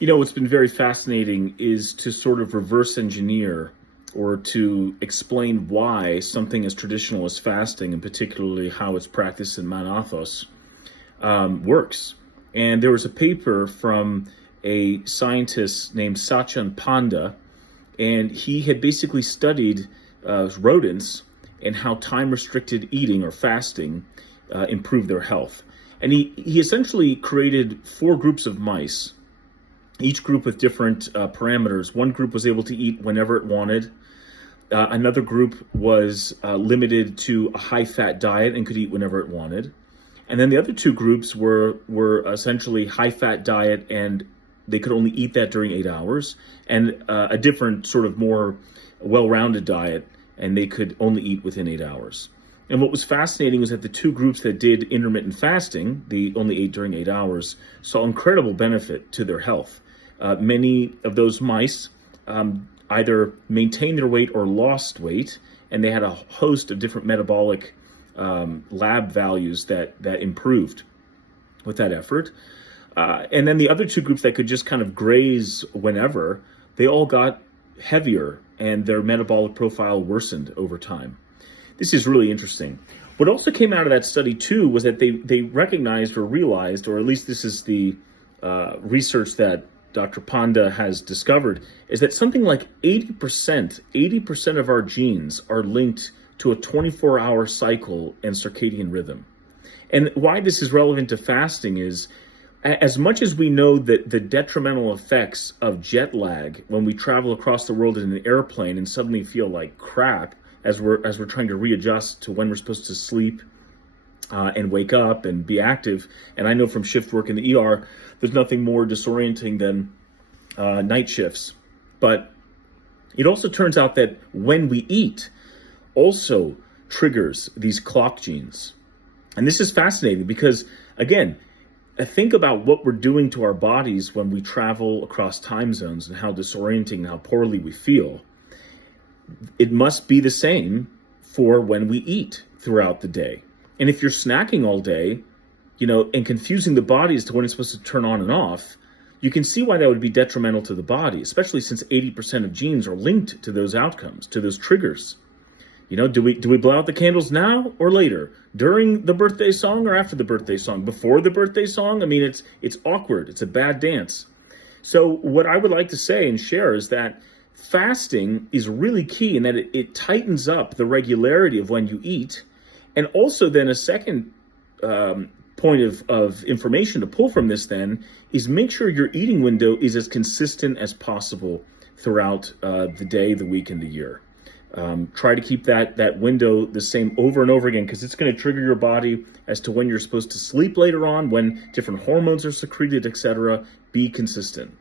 What's been very fascinating is to sort of reverse engineer or to explain why something as traditional as fasting, and particularly how it's practiced in Mount Athos, works. And there was a paper from a scientist named Sachin Panda, and he had basically studied rodents and how time-restricted eating or fasting improved their health. And he essentially created 4 groups of mice, each group with different parameters. One group was able to eat whenever it wanted. Another group was limited to a high-fat diet and could eat whenever it wanted. And then the other 2 groups were essentially high-fat diet, and they could only eat that during 8 hours, and a different sort of more well-rounded diet, and they could only eat within 8 hours. And what was fascinating was that the 2 groups that did intermittent fasting, they only ate during 8 hours, saw incredible benefit to their health. Many of those mice either maintained their weight or lost weight, and they had a host of different metabolic lab values that improved with that effort. And then the other 2 groups that could just kind of graze whenever, they all got heavier and their metabolic profile worsened over time. This is really interesting. What also came out of that study too was that they recognized or realized, or at least this is the research that Dr. Panda has discovered, is that something like 80% of our genes are linked to a 24-hour cycle and circadian rhythm. And why this is relevant to fasting is, as much as we know that the detrimental effects of jet lag when we travel across the world in an airplane and suddenly feel like crap as we're trying to readjust to when we're supposed to sleep and wake up and be active. And I know from shift work in the ER, there's nothing more disorienting than night shifts. But it also turns out that when we eat also triggers these clock genes. And this is fascinating because, again, think about what we're doing to our bodies when we travel across time zones and how disorienting and how poorly we feel. It must be the same for when we eat throughout the day. And if you're snacking all day, and confusing the body as to when it's supposed to turn on and off, you can see why that would be detrimental to the body, especially since 80% of genes are linked to those outcomes, to those triggers. Do we blow out the candles now or later? During the birthday song or after the birthday song? Before the birthday song? I mean, it's awkward. It's a bad dance. So what I would like to say and share is that fasting is really key in that it tightens up the regularity of when you eat. And also then a second point of information to pull from this then is make sure your eating window is as consistent as possible throughout the day, the week, and the year. Try to keep that window the same over and over again, because it's going to trigger your body as to when you're supposed to sleep later on, when different hormones are secreted, etc. Be consistent.